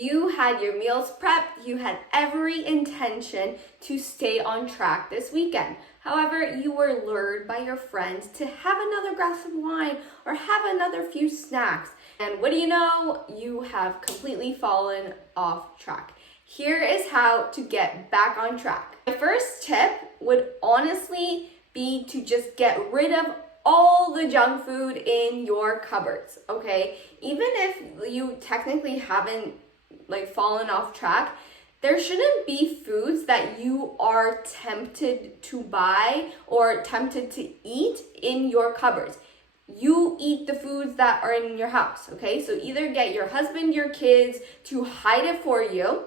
You had your meals prepped, you had every intention to stay on track this weekend. However, you were lured by your friends to have another glass of wine or have another few snacks. And what do you know? You have completely fallen off track. Here is how to get back on track. My first tip would honestly be to just get rid of all the junk food in your cupboards, okay? Even if you technically haven't fallen off track, there shouldn't be foods that you are tempted to buy or tempted to eat in your cupboards. You eat the foods that are in your house, okay? So either get your husband, your kids to hide it for you,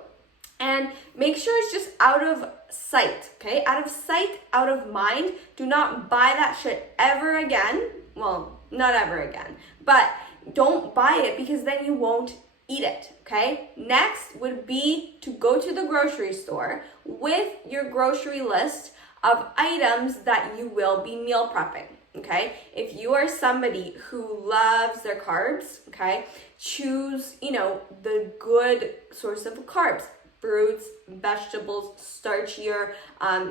and make sure it's just out of sight, okay? Out of sight, out of mind. Do not buy that shit ever again. Well, not ever again, but don't buy it because then you won't eat it, okay? Next would be to go to the grocery store with your grocery list of items that you will be meal prepping, okay? If you are somebody who loves their carbs, okay, choose, the good source of carbs. Fruits, vegetables, starchier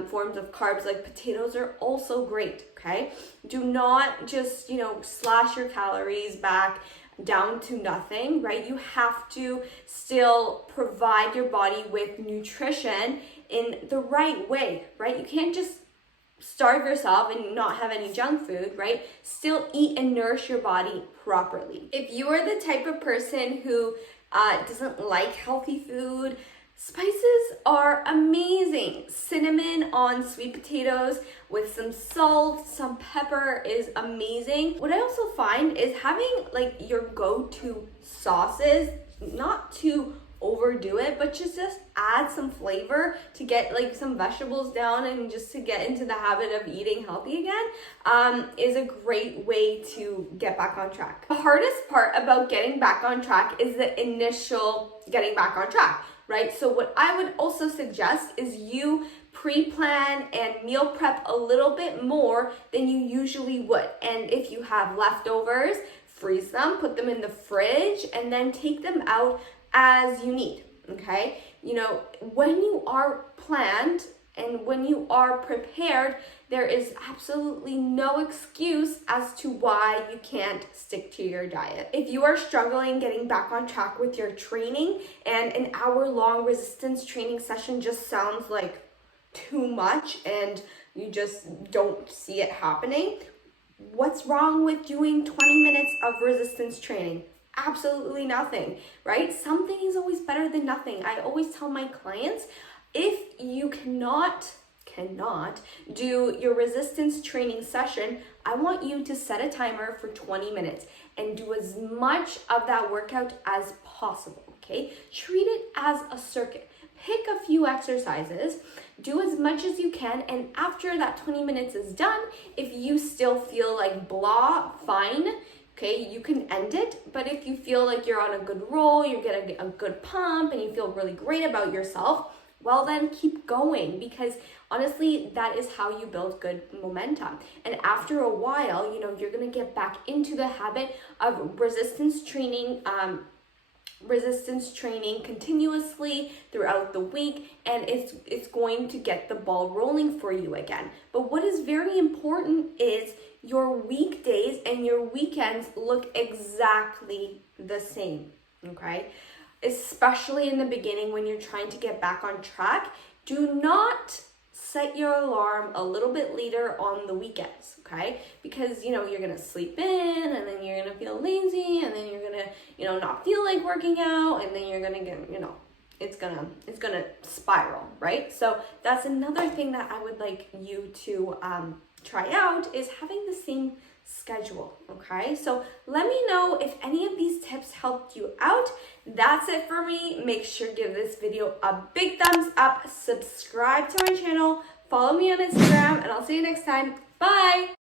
forms of carbs like potatoes are also great, okay? Do not just, slash your calories back down to nothing, right? You have to still provide your body with nutrition in the right way, right? You can't just starve yourself and not have any junk food, right? Still eat and nourish your body properly. If you are the type of person who doesn't like healthy food, spices are amazing. Cinnamon on sweet potatoes with some salt, some pepper is amazing. What I also find is having your go-to sauces, not to overdo it, but just add some flavor to get some vegetables down and just to get into the habit of eating healthy again, is a great way to get back on track. The hardest part about getting back on track is the initial getting back on track, right? So what I would also suggest is you pre-plan and meal prep a little bit more than you usually would. And if you have leftovers, freeze them, put them in the fridge, and then take them out as you need, okay? When you are planned and when you are prepared, there is absolutely no excuse as to why you can't stick to your diet. If you are struggling getting back on track with your training and an hour-long resistance training session just sounds like too much and you just don't see it happening, what's wrong with doing 20 minutes of resistance training? Absolutely nothing, right? Something is always better than nothing. I always tell my clients, if you cannot do your resistance training session, I want you to set a timer for 20 minutes and do as much of that workout as possible, okay? Treat it as a circuit. Pick a few exercises, do as much as you can, and after that 20 minutes is done, if you still feel like blah, fine, okay, you can end it. But if you feel like you're on a good roll, you're getting a good pump, and you feel really great about yourself, well then keep going, because honestly, that is how you build good momentum. And after a while, you're gonna get back into the habit of resistance training continuously throughout the week, and it's going to get the ball rolling for you again. But what is very important is your weekdays and your weekends look exactly the same, okay? Especially in the beginning when you're trying to get back on track. Do not set your alarm a little bit later on the weekends, okay? Because, you're gonna sleep in, and then you're gonna feel lazy, and then you're gonna, not feel like working out, and then you're gonna get, it's gonna spiral, right? So that's another thing that I would like you to try out, is having the same schedule, okay? So let me know if any of these tips helped you out. That's it for me. Make sure to give this video a big thumbs up, subscribe to my channel, follow me on Instagram, and I'll see you next time. Bye!